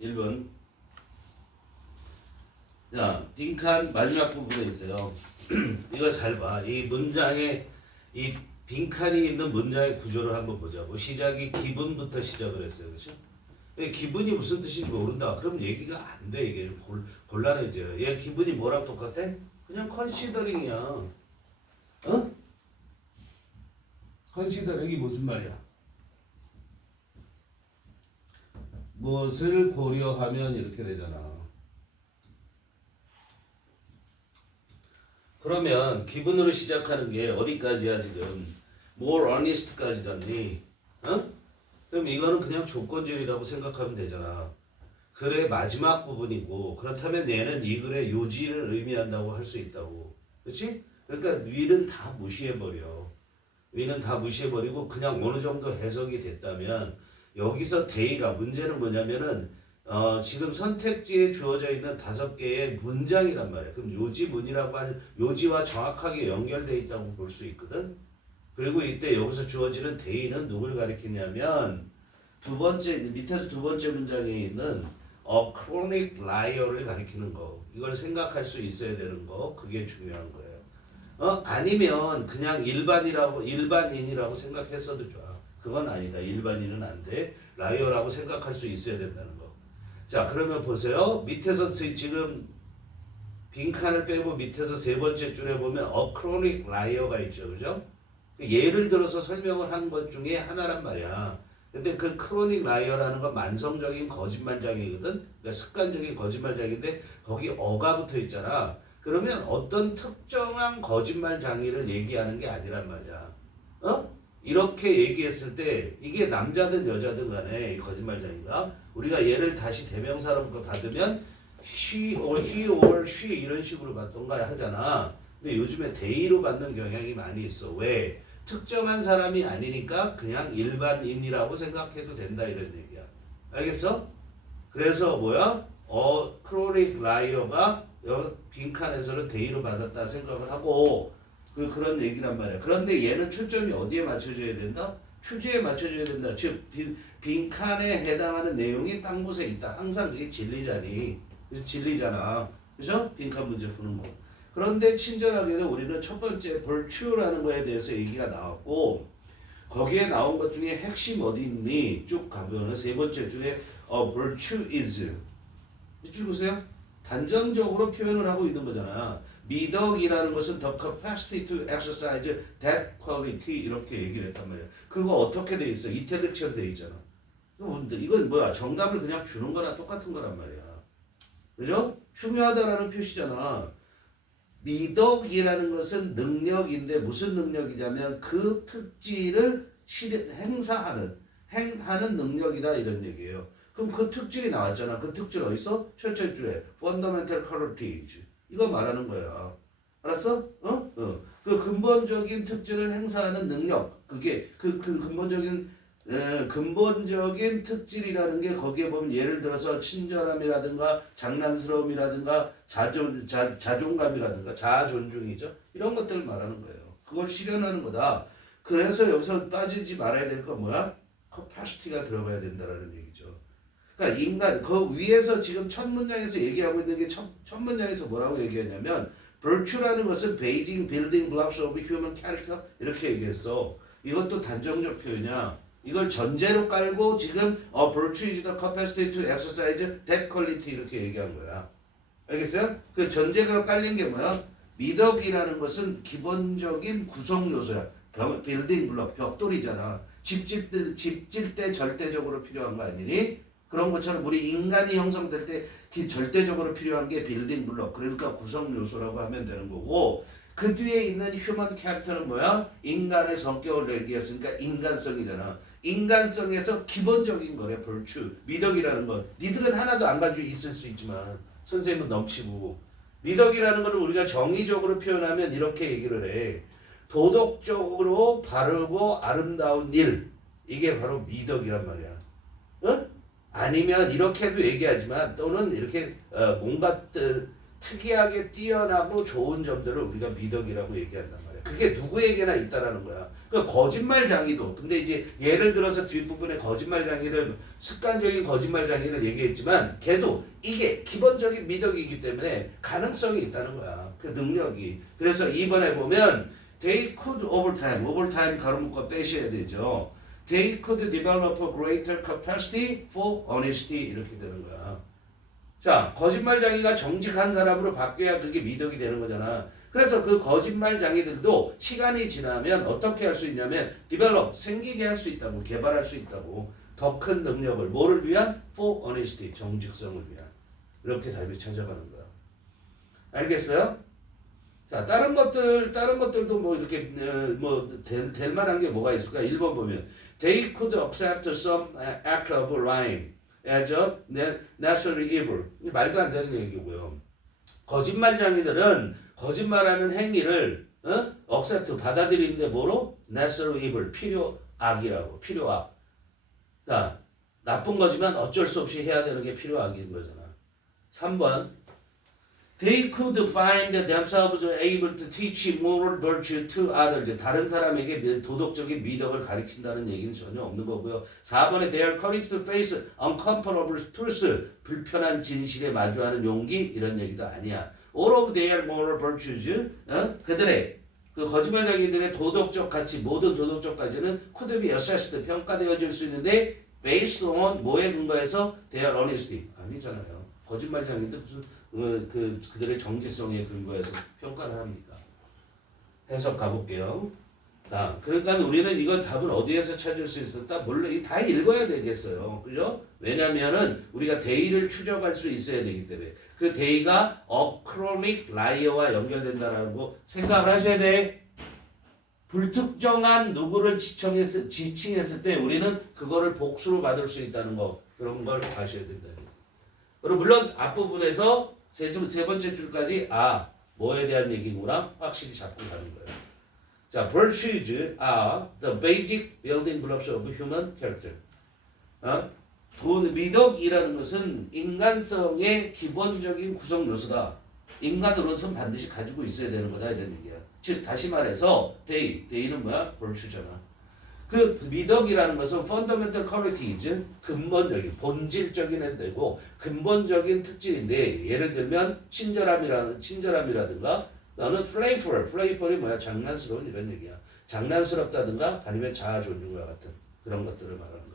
1번. 자, 빈칸 마지막 부분에 있어요. 이거 잘 봐. 이 문장에 이 빈칸이 있는 문장의 구조를 한번 보자고. 시작이 기분부터 시작을 했어요. 그렇죠? 기분이 무슨 뜻인지 모른다. 그럼 얘기가 안 돼. 이게 곤란해져요. 얘 기분이 뭐랑 똑같아? 그냥 컨시더링이야. 어? 컨시더링이 무슨 말이야? 무엇을 고려하면 이렇게 되잖아. 그러면 기분으로 시작하는 게 어디까지야 지금? more honest까지잖니. 어? 그럼 이거는 그냥 조건절이라고 생각하면 되잖아. 글의 마지막 부분이고 그렇다면 얘는 이 글의 요지를 의미한다고 할 수 있다고. 그렇지? 그러니까 위는 다 무시해버려. 위는 다 무시해버리고 그냥 어느 정도 해석이 됐다면 여기서 대의가 문제는 뭐냐면은 지금 선택지에 주어져 있는 5개의 문장이란 말이야. 그럼 요지문이라고 하는 요지와 정확하게 연결되어 있다고 볼 수 있거든. 그리고 이때 여기서 주어지는 대의는 누굴 가리키냐면 두 번째 밑에서 두 번째 문장에 있는 a chronic liar를 가리키는 거. 이걸 생각할 수 있어야 되는 거. 그게 중요한 거예요. 아니면 그냥 일반인이라고 생각했어도 좋아. 그건 아니다. 일반인은 안 돼. 라이어라고 생각할 수 있어야 된다는 거. 자, 그러면 보세요. 밑에서 지금 빈칸을 빼고 밑에서 세 번째 줄에 보면 a chronic liar가 있죠. 그죠? 예를 들어서 설명을 한 것 중에 하나란 말이야. 근데 그 크로닉 라이어라는 건 만성적인 거짓말장이거든. 그러니까 습관적인 거짓말장인데 거기 어가 붙어 있잖아. 그러면 어떤 특정한 거짓말장이를 얘기하는 게 아니란 말이야. 이렇게 얘기했을 때 이게 남자든 여자든 간에 이 거짓말장이가 우리가 얘를 다시 대명사로 받으면 he or she 이런 식으로 받던가 하잖아. 근데 요즘에 대의로 받는 경향이 많이 있어. 왜? 특정한 사람이 아니니까 그냥 일반인이라고 생각해도 된다 이런 얘기야. 알겠어? 그래서 뭐야? 크로닉 라이어가 빈칸에서는 대의로 받았다 생각을 하고 그런 얘기란 말이야. 그런데 얘는 초점이 어디에 맞춰져야 된다? 주제에 맞춰져야 된다. 즉 빈칸에 해당하는 내용이 딴 곳에 있다. 항상 그게 진리잖니. 그래서 진리잖아. 그죠? 빈칸 문제 푸는 거. 그런데 친절하게도 우리는 첫 번째 virtue라는 거에 대해서 얘기가 나왔고 거기에 나온 것 중에 핵심 어디 있니? 쭉 가보면 세 번째 줄에 virtue is 쭉 보세요. 단정적으로 표현을 하고 있는 거잖아. 미덕이라는 것은 the capacity to exercise that quality 이렇게 얘기를 했단 말이야. 그거 어떻게 돼 있어? intellectual 돼 있잖아. 이건 뭐야? 정답을 그냥 주는 거나 똑같은 거란 말이야. 그죠? 중요하다라는 표시잖아. 미덕이라는 것은 능력인데 무슨 능력이냐면 그 특질을 행하는 능력이다 이런 얘기예요. 그럼 그 특질이 나왔잖아. 그 특질 어디서? 첫째 줄에 fundamental qualities 이거 말하는 거야. 알았어? 그 근본적인 특질을 행사하는 능력 그게 그 근본적인 특질이라는 게 거기에 보면 예를 들어서 친절함이라든가 장난스러움이라든가 자존감이라든가 자존중이죠. 이런 것들을 말하는 거예요. 그걸 실현하는 거다. 그래서 여기서 빠지지 말아야 될 건 뭐야? 커파시티가 들어가야 된다라는 얘기죠. 그러니까 인간 그 위에서 지금 첫 문장에서 얘기하고 있는 게 첫 문장에서 뭐라고 얘기하냐면 virtue라는 것은 Beijing building blocks of human character 이렇게 얘기했어. 이것도 단정적 표현이야. 이걸 전제로 깔고 지금 virtue is the capacity to exercise that quality 이렇게 얘기한 거야. 알겠어요? 그 전제가 깔린 게 뭐야? 미덕이라는 것은 기본적인 구성 요소야. 빌딩 블록, 벽돌이잖아. 집 질 때 절대적으로 필요한 거 아니니? 그런 것처럼 우리 인간이 형성될 때 절대적으로 필요한 게 빌딩 블록. 그러니까 구성 요소라고 하면 되는 거고 그 뒤에 있는 휴먼 캐릭터는 뭐야? 인간의 성격을 얘기했으니까 인간성이잖아. 인간성에서 기본적인 거래. virtue. 미덕이라는 것. 니들은 하나도 안 가지고 있을 수 있지만 선생님은 넘치고. 미덕이라는 거를 우리가 정의적으로 표현하면 이렇게 얘기를 해. 도덕적으로 바르고 아름다운 일. 이게 바로 미덕이란 말이야. 아니면 이렇게도 얘기하지만 또는 이렇게 뭔가 특이하게 뛰어나고 좋은 점들을 우리가 미덕이라고 얘기한단 말이야. 그게 누구에게나 있다라는 거야. 그 거짓말장애도. 근데 이제 예를 들어서 뒷부분에 거짓말장애를 습관적인 거짓말장애를 얘기했지만 걔도 이게 기본적인 미덕이기 때문에 가능성이 있다는 거야. 그 능력이. 그래서 2번에 보면 they could over time 가로 묶어 빼셔야 되죠. They could develop a greater capacity for honesty 이렇게 되는 거야. 자, 거짓말장애가 정직한 사람으로 바뀌어야 그게 미덕이 되는 거잖아. 그래서 그 거짓말장애들도 시간이 지나면 어떻게 할 수 있냐면 develop, 생기게 할 수 있다고, 개발할 수 있다고. 더 큰 능력을, 뭐를 위한? For honesty, 정직성을 위한. 이렇게 답이 찾아가는 거야. 알겠어요? 자, 다른 것들도 뭐 이렇게 될 만한 게 뭐가 있을까? 1번 보면 they could accept some act of lying as a necessary evil. 말도 안 되는 얘기고요. 거짓말장애들은 거짓말하는 행위를 accept 받아들이는데 뭐로? necessary evil, 필요악이라고. 필요악. 자, 나쁜 거지만 어쩔 수 없이 해야 되는 게 필요악인 거잖아. 3번 They could find themselves able to teach moral virtue to others. 다른 사람에게 도덕적인 미덕을 가르친다는 얘기는 전혀 없는 거고요. 4번에 they are courage to face uncomfortable truths. 불편한 진실에 마주하는 용기 이런 얘기도 아니야. All of their moral virtues. 그들의 그 거짓말쟁이들의 도덕적 가치, 모든 도덕적 가치는 could be assessed, 평가되어질 수 있는데 based on 뭐에 근거해서 their honesty. 아니잖아요. 거짓말쟁이들 무슨 그들의 정체성에 근거해서 평가를 합니까? 해석 가볼게요. 자, 그러니까 우리는 이건 답은 어디에서 찾을 수 있었다? 물론 다 읽어야 되겠어요. 그죠? 왜냐면은 우리가 대의를 추적할 수 있어야 되기 때문에 그 대의가 achronic liar와 연결된다라고 생각을 하셔야 돼. 불특정한 누구를 지칭했을 때 우리는 그거를 복수로 받을 수 있다는 거 그런 걸 아셔야 된다. 그리고 물론 앞부분에서 세 번째 줄까지 뭐에 대한 얘기구나 확실히 잡고 가는 거예요. 자, virtues are the basic building blocks of human character. 미덕이라는 것은 인간성의 기본적인 구성 요소다. 인간으로서는 반드시 가지고 있어야 되는 거다 이런 얘기야. 즉 다시 말해서 데이는 뭐야? virtue잖아. 그 미덕이라는 것은 fundamental qualities, 근본적인, 본질적인 애들고 근본적인 특질인데 예를 들면 친절함이라든가 나는 playful이 뭐야? 장난스러운 이런 얘기야. 장난스럽다든가 아니면 자아 존중과 같은 그런 것들을 말하는 거야.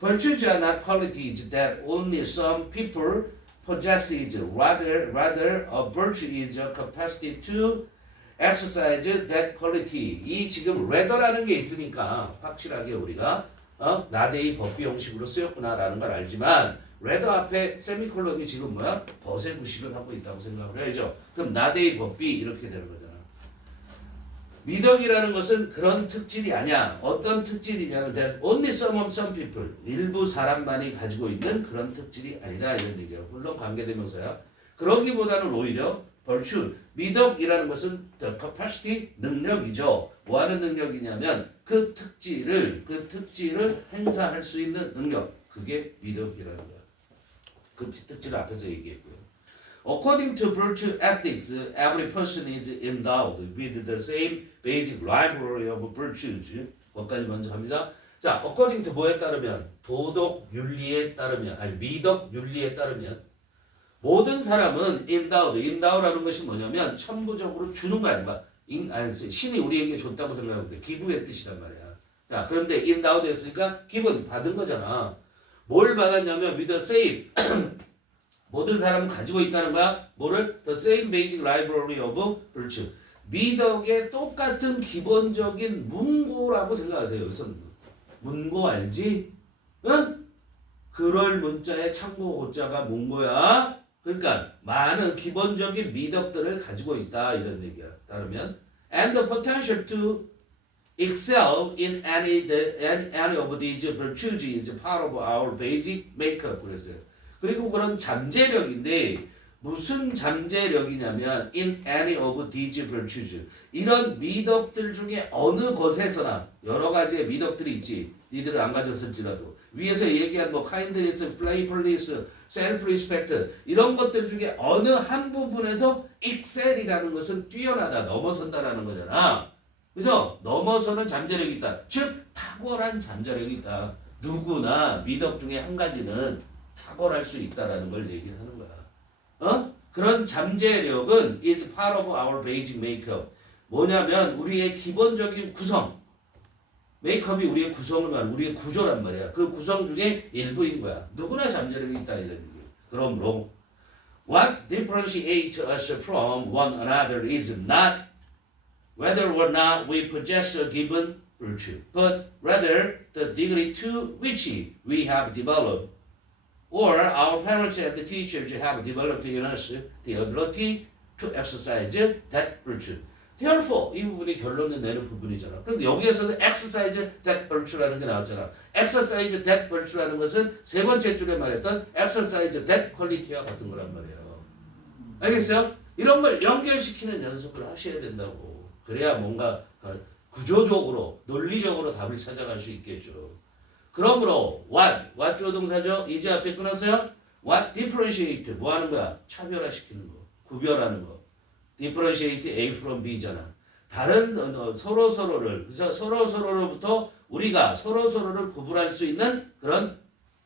Virtues are not qualities that only some people possess. Rather, a virtue is a capacity to exercise that quality. 이 지금 rather라는 게 있으니까 확실하게 우리가 나대의 법비 형식으로 쓰였구나라는 걸 알지만 rather 앞에 세미콜론이 지금 뭐야? 벗의 구식을 하고 있다고 생각을 해야죠. 그럼 나대의 법비 이렇게 되는 거잖아. 미덕이라는 것은 그런 특질이 아니야. 어떤 특질이냐면 that only some people, 일부 사람만이 가지고 있는 그런 특질이 아니다 이런 얘기야. 물론 관계대명사야. 그러기보다는 오히려 virtue, 미덕이라는 것은 the capacity, 능력이죠. 뭐 하는 능력이냐면 그 특질을 행사할 수 있는 능력. 그게 미덕이라는 거야. 그 특질을 앞에서 얘기했고요. According to virtue ethics, every person is endowed with the same basic library of virtues. 거기까지 먼저 합니다. 자, according to 뭐에 따르면? 도덕 윤리에 따르면, 미덕 윤리에 따르면 모든 사람은 endow라는 것이 뭐냐면 천부적으로 주는 거 아닌가? 신이 우리에게 줬다고 생각하는데 기부의 뜻이란 말이야. 자, 그런데 endowed 했으니까 기분 받은 거잖아. 뭘 받았냐면 with the same 모든 사람은 가지고 있다는 거야. 뭐를? The same basic library of virtue. 미덕의 똑같은 기본적인 문고라고 생각하세요. 여기서 문고 알지? 응? 그럴 문자의 참고 고자가 문고야. 그러니까 많은 기본적인 미덕들을 가지고 있다 이런 얘기야. 따르면 and the potential to excel in any of these virtues is part of our basic makeup 그랬어요. 그리고 그런 잠재력인데 무슨 잠재력이냐면 in any of these virtues 이런 미덕들 중에 어느 것에서나 여러 가지의 미덕들이 있지. 니들은 안 가졌을지라도 위에서 얘기한 뭐 kindness, playfulness, self-respect 이런 것들 중에 어느 한 부분에서 excel이라는 것은 뛰어나다, 넘어선다라는 거잖아. 그죠? 넘어서는 잠재력이 있다. 즉 탁월한 잠재력이 있다. 누구나 미덕 중에 한 가지는 탁월할 수 있다라는 걸 얘기를 하는 거야. 그런 잠재력은 is part of our basic makeup. 뭐냐면 우리의 기본적인 구성. 메이크업이 우리의 구성을 말하는 우리의 구조란 말이야. 그 구성 중에 일부인 거야. 누구나 잠재력이 있다 이런 얘기야. 그러므로 what differentiates us from one another is not whether or not we possess a given virtue, but rather the degree to which we have developed, or our parents and the teachers have developed in us the ability to exercise that virtue. Therefore, 이 부분이 결론을 내는 부분이잖아. 그런데 여기에서는 exercise that virtue라는 게 나왔잖아. exercise that virtue라는 것은 세 번째 줄에 말했던 exercise that quality와 같은 거란 말이에요. 알겠어요? 이런 걸 연결시키는 연습을 하셔야 된다고. 그래야 뭔가 구조적으로, 논리적으로 답을 찾아갈 수 있겠죠. 그러므로 what 조동사죠? 이제 앞에 끊었어요? what differentiate 뭐 하는 거야? 차별화시키는 거, 구별하는 거. differentiate A from B잖아. 다른 서로서로를 그래서 서로서로로부터 우리가 서로서로를 구분할 수 있는 그런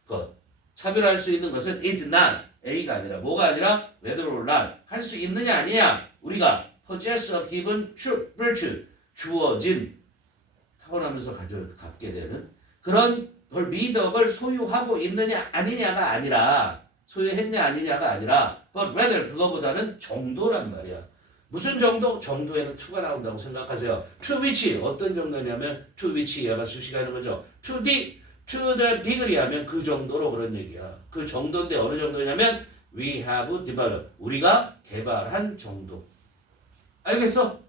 것, 차별할 수 있는 것은 is not A가 아니라 뭐가 아니라 whether or not 할 수 있느냐 아니냐 우리가 possess a given virtue 주어진 타고나면서 갖게 되는 그런 미덕을 소유하고 있느냐 아니냐가 아니라 소유했냐 아니냐가 아니라 but rather 그거보다는 정도란 말이야. 무슨 정도? 정도에는 to가 나온다고 생각하세요. to which 어떤 정도냐면 to which 얘가 수식하는 거죠. to the degree 하면 그 정도로 그런 얘기야. 그 정도인데 어느 정도냐면 we have developed 우리가 개발한 정도. 알겠어?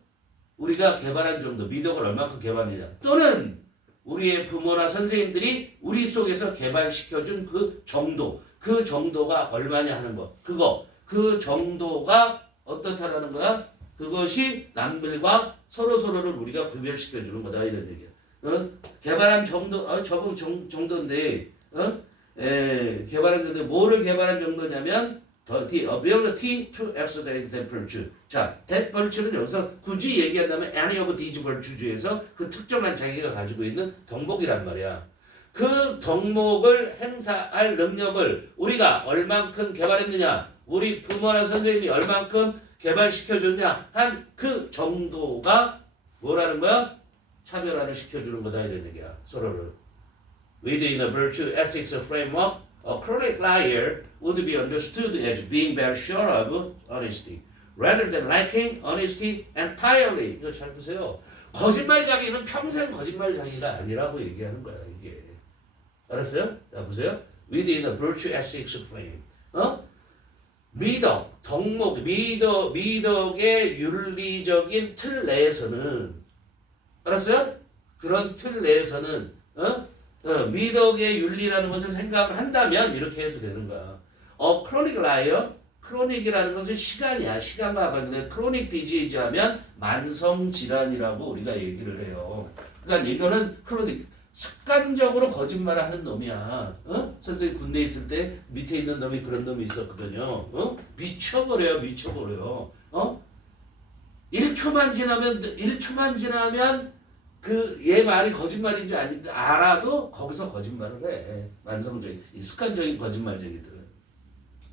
우리가 개발한 정도 미덕을 얼마큼 개발했냐 또는 우리의 부모나 선생님들이 우리 속에서 개발시켜준 그 정도가 얼마냐 하는 거 그 정도가 어떻다라는 거야? 그것이 남들과 서로서로를 우리가 구별시켜주는 거다 이런 얘기야. 개발한 정도, 저분 정도인데 개발한 건데 뭐를 개발한 정도냐면 the ability to exercise that virtue. 자, that virtue는 여기서 굳이 얘기한다면 any of these virtue 중에서 그 특정한 자기가 가지고 있는 덕목이란 말이야. 그 덕목을 행사할 능력을 우리가 얼만큼 개발했느냐, 우리 부모나 선생님이 얼만큼 개발시켜줬냐 한 그 정도가 뭐라는 거야? 차별화를 시켜주는 거다 이런 얘기야. 서로를. Within a virtue ethics framework, a chronic liar would be understood as being very sure of honesty, rather than lacking honesty entirely. 이거 잘 보세요. 거짓말쟁이는 평생 거짓말쟁이가 아니라고 얘기하는 거야 이게. 알았어요? 자 보세요. Within a virtue ethics frame, 미덕, 덕목, 미덕의 윤리적인 틀 내에서는 알았어요? 그런 틀 내에서는 미덕의 윤리라는 것을 생각을 한다면 이렇게 해도 되는 거야. 크로닉 라이어, 크로닉이라는 것은 시간이야. 시간과 관련된 크로닉 디지즈 하면 만성 질환이라고 우리가 얘기를 해요. 그러니까 이거는 크로닉 습관적으로 거짓말을 하는 놈이야. 선생님 군대 있을 때 밑에 있는 놈이 그런 놈이 있었거든요. 미쳐버려요. 1초만 지나면 그 얘 말이 거짓말인 줄 아닌데 알아도 거기서 거짓말을 해. 만성적인 이 습관적인 거짓말쟁이들은.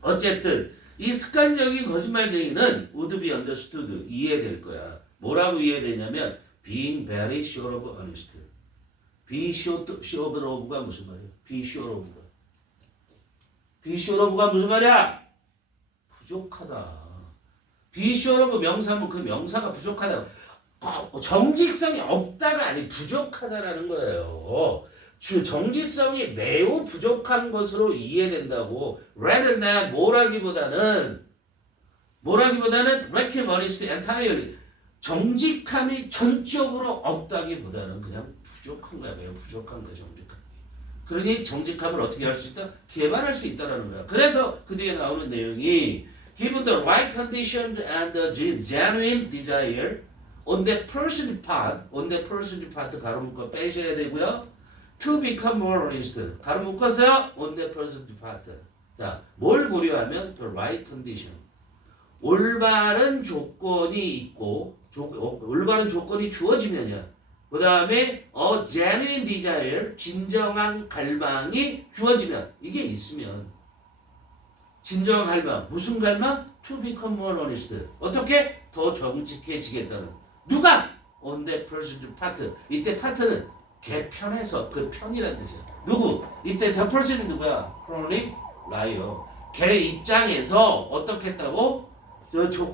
어쨌든 이 습관적인 거짓말쟁이는 would be understood 이해될 거야. 뭐라고 이해되냐면 being very sure of honesty. be sure of가 무슨 말이야? be sure of가. be sure of가 무슨 말이야? 부족하다. be sure of 명사면 그 명사가 부족하다. 정직성이 없다가 아니 부족하다라는 거예요. 정직성이 매우 부족한 것으로 이해된다고. rather than 뭐라기보다는 lacking honesty entirely. 정직함이 전적으로 없다기보다는 그냥 부족한 거야. 매우 부족한 거야 정직함이. 그러니 정직함을 어떻게 할 수 있다? 개발할 수 있다라는 거야. 그래서 그 뒤에 나오는 내용이 given the right condition and the genuine desire on the person's part 가로 묶어 빼셔야 되고요. to become more honest 가로 묶었어요. on the person's part. 자, 뭘 고려하면 the right condition 올바른 조건이 있고 올바른 조건이 주어지면이야. 그 다음에 genuine desire, 진정한 갈망이 주어지면, 이게 있으면. 진정한 갈망, 무슨 갈망? To become more honest. 어떻게? 더 정직해지겠다는. 누가? On that person's part. 이때 part는 걔 편에서, 그 편이란 뜻이야. 누구? 이때 the person이 누구야? chronic liar. 걔 입장에서 어떻게 했다고?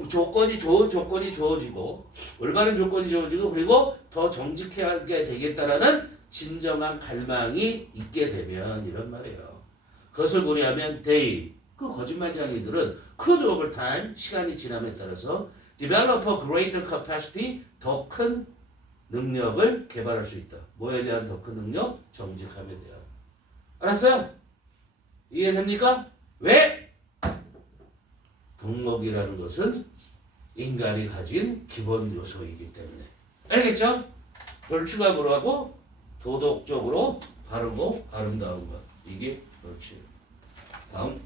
조건이 좋은 조건이 주어지고 올바른 조건이 주어지고 그리고 더 정직하게 되겠다라는 진정한 갈망이 있게 되면 이런 말이에요. 그것을 고려하면 they 그 거짓말쟁이들은 could over time 시간이 지남에 따라서 develop a greater capacity 더 큰 능력을 개발할 수 있다. 뭐에 대한 더 큰 능력? 정직함에 대한. 알았어요? 이해됩니까? 왜? 덕목이라는 것은 인간이 가진 기본 요소이기 때문에. 알겠죠? 벌추가 뭐라고? 도덕적으로 바르고 아름다운 것. 이게 벌추. 다음.